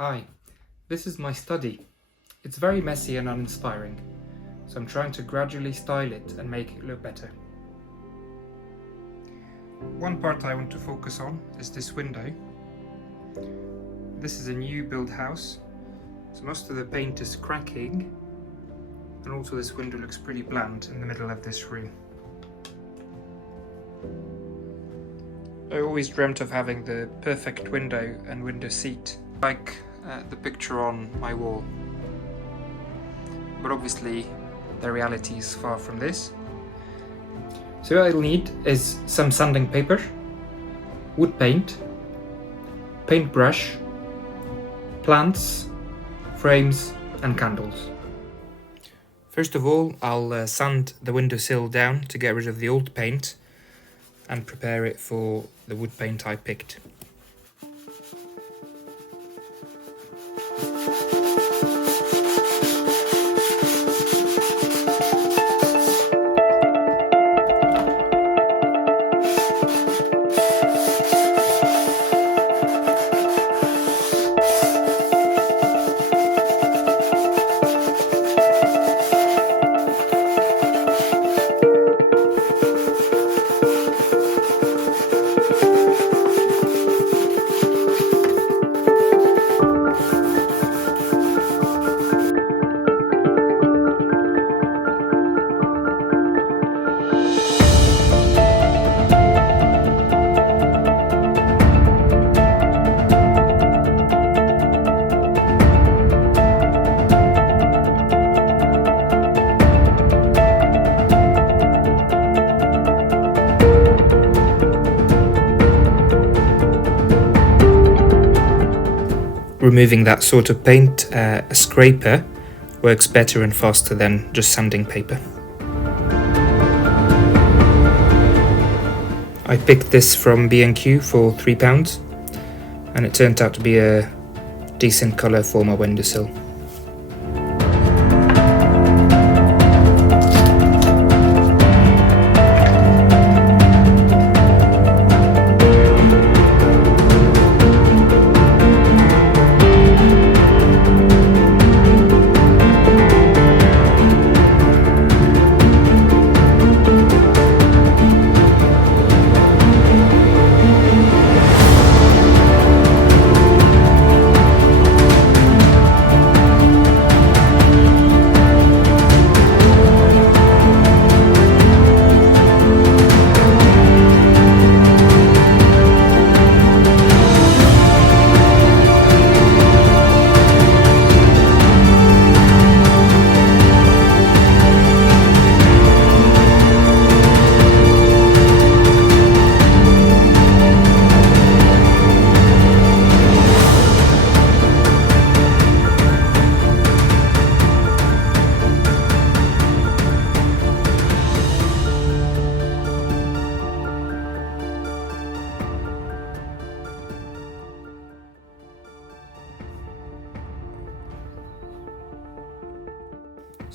Hi, this is my study. It's very messy and uninspiring, so I'm trying to gradually style it and make it look better. One part I want to focus on is this window. This is a new build house, so most of the paint is cracking, and also this window looks pretty bland in the middle of this room. I always dreamt of having the perfect window and window seat, like the picture on my wall. But obviously the reality is far from this. So what I'll need is some sanding paper, wood paint, paintbrush, plants, frames and candles. First of all, I'll sand the windowsill down to get rid of the old paint and prepare it for the wood paint I picked. Removing that sort of paint, a scraper works better and faster than just sanding paper. I picked this from B&Q for £3 and it turned out to be a decent colour for my windowsill.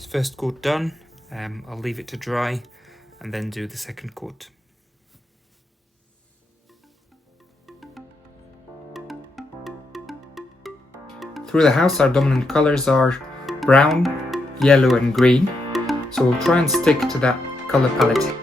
First coat done, I'll leave it to dry and then do the second coat. Through the house our dominant colours are brown, yellow and green, so we'll try and stick to that colour palette.